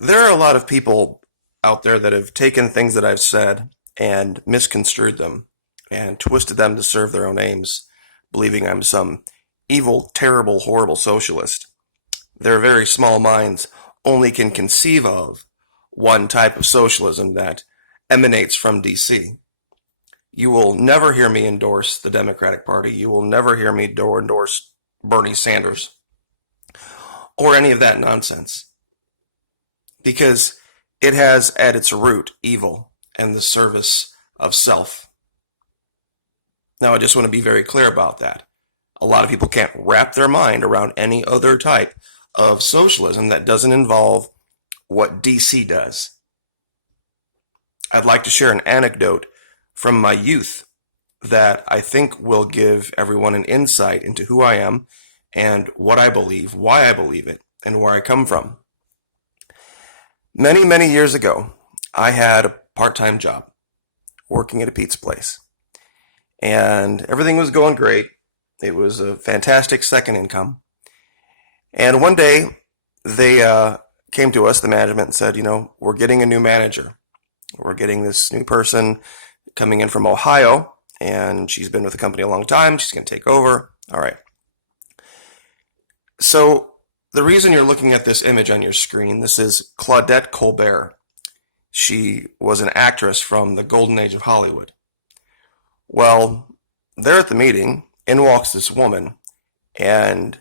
There are a lot of people out there that have taken things that I've said and misconstrued them and twisted them to serve their own aims, believing I'm some evil, terrible, horrible socialist. Their very small minds only can conceive of one type of socialism that emanates from DC. You will never hear me endorse the Democratic Party. You will never hear me endorse Bernie Sanders or any of that nonsense because it has at its root evil and the service of self. Now, I just want to be very clear about that. A lot of people can't wrap their mind around any other type of socialism that doesn't involve what DC does. I'd like to share an anecdote from my youth that I think will give everyone an insight into who I am and what I believe, why I believe it, and where I come from. Many, many years ago, I had a part-time job working at a pizza place. And everything was going great. It was a fantastic second income. And one day, they came to us, the management, and said, we're getting a new manager. We're getting this new person coming in from Ohio, and she's been with the company a long time. She's going to take over. All right. So the reason you're looking at this image on your screen, this is Claudette Colbert. She was an actress from the golden age of Hollywood. Well, there at the meeting, in walks this woman, and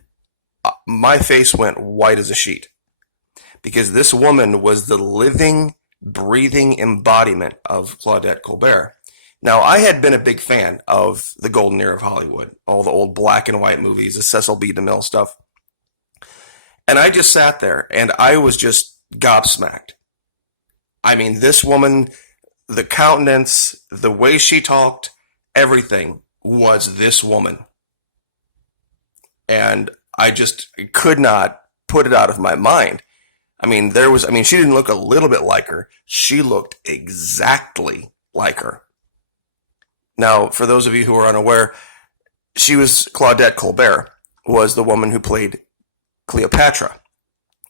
my face went white as a sheet because this woman was the living, breathing embodiment of Claudette Colbert. Now, I had been a big fan of the golden era of Hollywood, all the old black and white movies, the Cecil B. DeMille stuff. And I just sat there, and I was just gobsmacked. I mean, this woman, the countenance, the way she talked, everything was this woman. And I just could not put it out of my mind. She didn't look a little bit like her. She looked exactly like her. Now, for those of you who are unaware, Claudette Colbert was the woman who played Cleopatra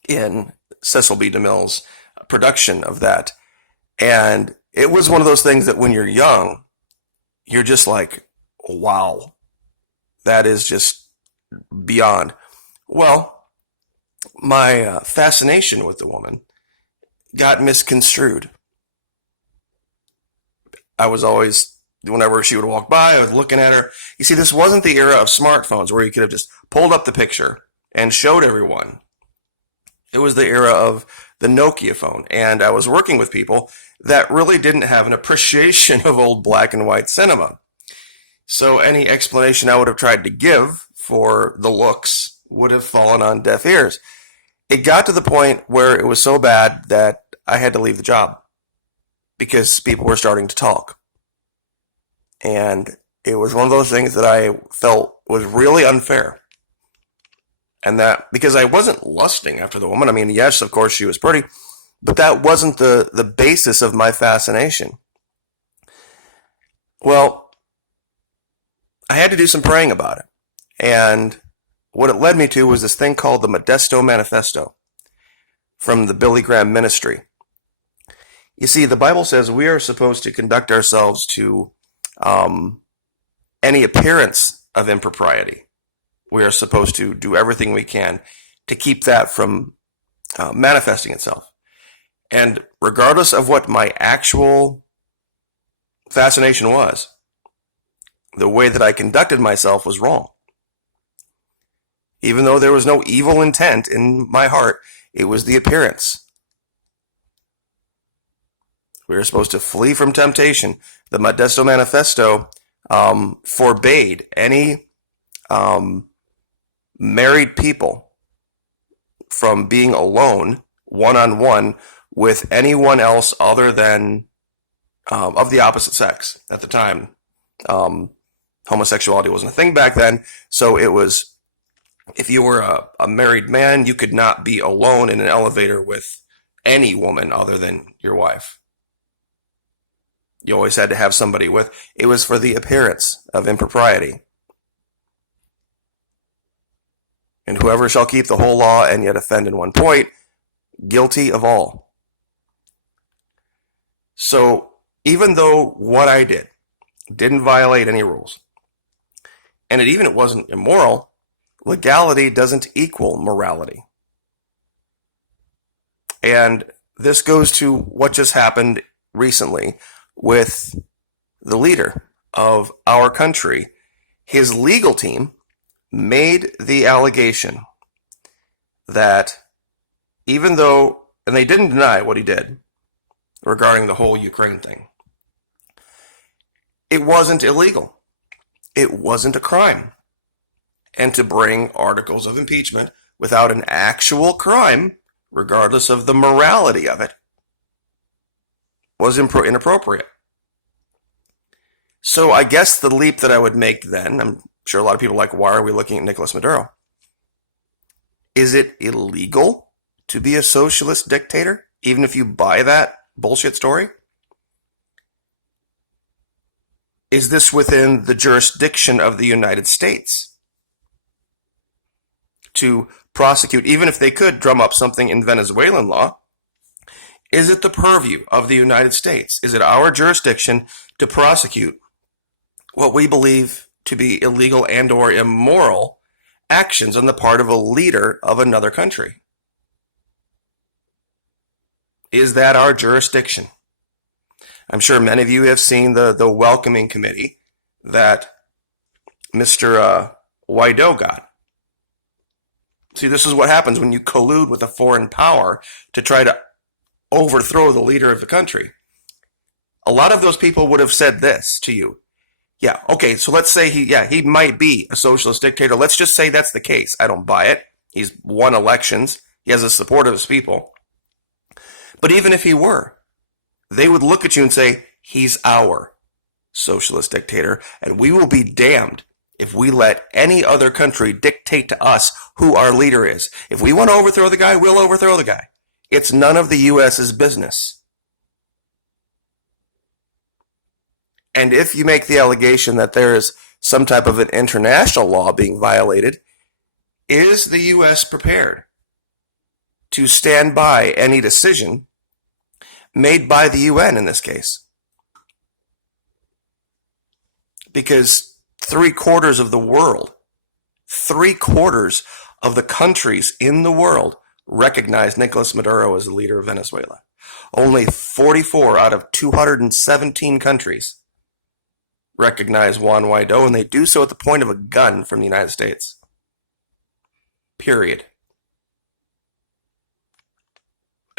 in Cecil B. DeMille's production of that. And it was one of those things that when you're young, you're just like, wow, that is just beyond. Well, my fascination with the woman got misconstrued. I was always, whenever she would walk by, I was looking at her. You see, this wasn't the era of smartphones where you could have just pulled up the picture and showed everyone. It was the era of the Nokia phone. And I was working with people that really didn't have an appreciation of old black and white cinema. So any explanation I would have tried to give for the looks would have fallen on deaf ears. It got to the point where it was so bad that I had to leave the job because people were starting to talk. And it was one of those things that I felt was really unfair. And that, because I wasn't lusting after the woman. I mean, yes, of course she was pretty, but that wasn't the basis of my fascination. Well, I had to do some praying about it. And what it led me to was this thing called the Modesto Manifesto from the Billy Graham ministry. You see, the Bible says we are supposed to conduct ourselves to any appearance of impropriety. We are supposed to do everything we can to keep that from manifesting itself. And regardless of what my actual fascination was, the way that I conducted myself was wrong. Even though there was no evil intent in my heart, it was the appearance. We were supposed to flee from temptation. The Modesto Manifesto forbade any married people from being alone, one-on-one, with anyone else other than of the opposite sex at the time. Homosexuality wasn't a thing back then, so it was, if you were a married man, you could not be alone in an elevator with any woman other than your wife. You always had to have somebody with. It was for the appearance of impropriety. And whoever shall keep the whole law and yet offend in one point, guilty of all. So even though what I did didn't violate any rules, and it wasn't immoral, legality doesn't equal morality. And this goes to what just happened recently with the leader of our country. His legal team made the allegation that even though, and they didn't deny what he did regarding the whole Ukraine thing, it wasn't illegal. It wasn't a crime. And to bring articles of impeachment without an actual crime, regardless of the morality of it, was inappropriate. So I guess the leap that I would make then, I'm sure a lot of people are like, why are we looking at Nicolas Maduro? Is it illegal to be a socialist dictator, even if you buy that bullshit story? Is this within the jurisdiction of the United States to prosecute, even if they could drum up something in Venezuelan law? Is it the purview of the United States? Is it our jurisdiction to prosecute what we believe to be illegal and or immoral actions on the part of a leader of another country? Is that our jurisdiction? I'm sure many of you have seen the welcoming committee that Mr. Guaido got. See, this is what happens when you collude with a foreign power to try to overthrow the leader of the country. A lot of those people would have said this to you. Yeah, okay, so let's say he might be a socialist dictator. Let's just say that's the case. I don't buy it. He's won elections. He has the support of his people. But even if he were, they would look at you and say, he's our socialist dictator, and we will be damned if we let any other country dictate to us who our leader is. If we want to overthrow the guy, we'll overthrow the guy. It's none of the U.S.'s business. And if you make the allegation that there is some type of an international law being violated, is the U.S. prepared to stand by any decision made by the UN in this case? Because 3/4 of the world, 3/4 of the countries in the world recognize Nicolas Maduro as the leader of Venezuela. Only 44 out of 217 countries recognize Juan Guaido, and they do so at the point of a gun from the United States. Period.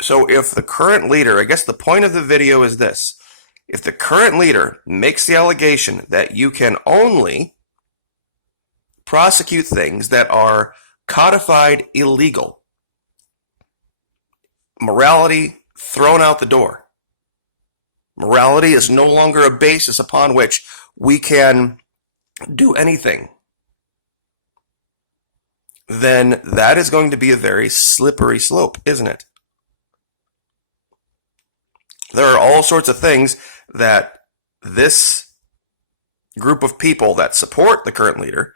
So if the current leader, I guess the point of the video is this, if the current leader makes the allegation that you can only prosecute things that are codified illegal, morality thrown out the door. Morality is no longer a basis upon which we can do anything. Then that is going to be a very slippery slope, isn't it? There are all sorts of things that this group of people that support the current leader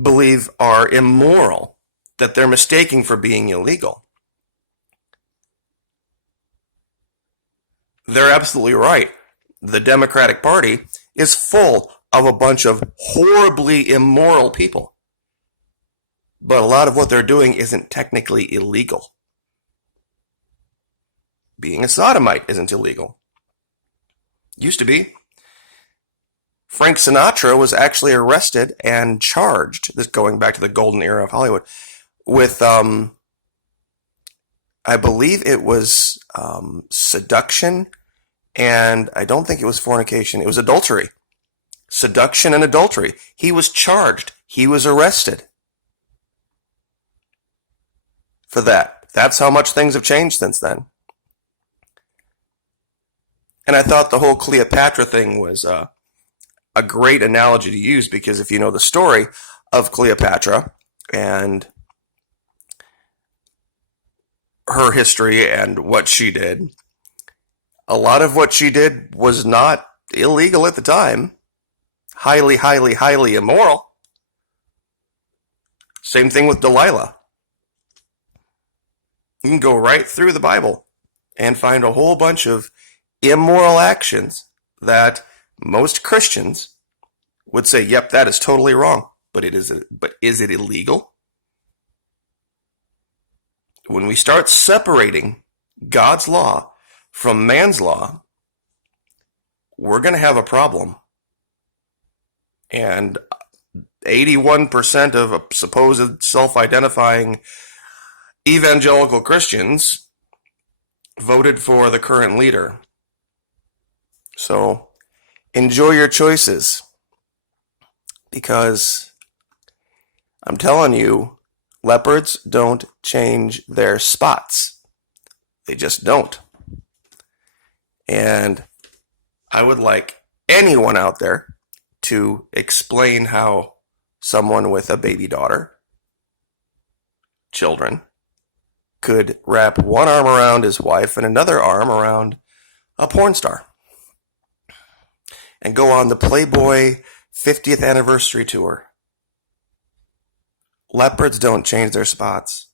believe are immoral, that they're mistaking for being illegal. They're absolutely right. The Democratic Party is full of a bunch of horribly immoral people. But a lot of what they're doing isn't technically illegal. Being a sodomite isn't illegal. Used to be. Frank Sinatra was actually arrested and charged, this going back to the golden era of Hollywood, with, I believe it was seduction, and I don't think it was fornication. It was adultery. Seduction and adultery. He was charged. He was arrested for that. That's how much things have changed since then. And I thought the whole Cleopatra thing was a great analogy to use, because if you know the story of Cleopatra and her history and what she did, a lot of what she did was not illegal at the time. Highly, highly, highly immoral. Same thing with Delilah. You can go right through the Bible and find a whole bunch of immoral actions that most Christians would say, yep, that is totally wrong. But is it illegal? When we start separating God's law from man's law, we're going to have a problem. And 81% of supposed self-identifying evangelical Christians voted for the current leader. So enjoy your choices, because I'm telling you, leopards don't change their spots. They just don't. And I would like anyone out there to explain how someone with a baby daughter, children, could wrap one arm around his wife and another arm around a porn star and go on the Playboy 50th anniversary tour. Leopards don't change their spots.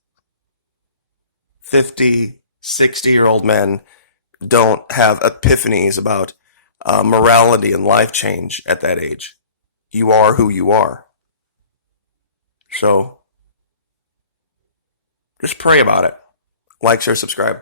50, 60-year-old men don't have epiphanies about morality and life change at that age. You are who you are. So just pray about it. Like, share, subscribe.